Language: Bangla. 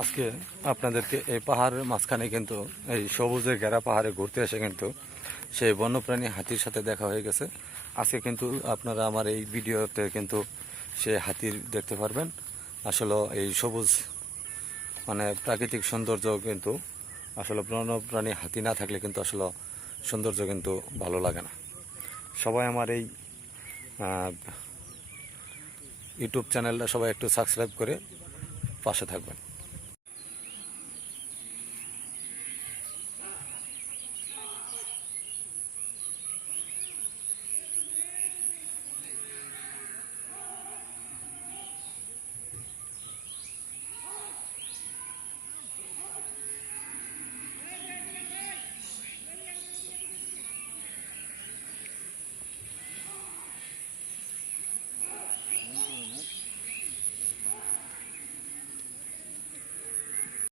আজকে আপনাদেরকে এই পাহাড়ের মাঝখানে কিন্তু এই সবুজের ঘেরা পাহাড়ে ঘুরতে এসে কিন্তু সেই বন্যপ্রাণী হাতির সাথে দেখা হয়ে গেছে। আজকে কিন্তু আপনারা আমার এই ভিডিওতে কিন্তু সেই হাতির দেখতে পারবেন। আসলে এই সবুজ মানে প্রাকৃতিক সৌন্দর্য কিন্তু আসলে বন্যপ্রাণী হাতি না থাকলে কিন্তু আসলে সৌন্দর্য কিন্তু ভালো লাগে না। সবাই আমার এই ইউটিউব চ্যানেলটা সবাই একটু সাবস্ক্রাইব করে পাশে থাকবেন।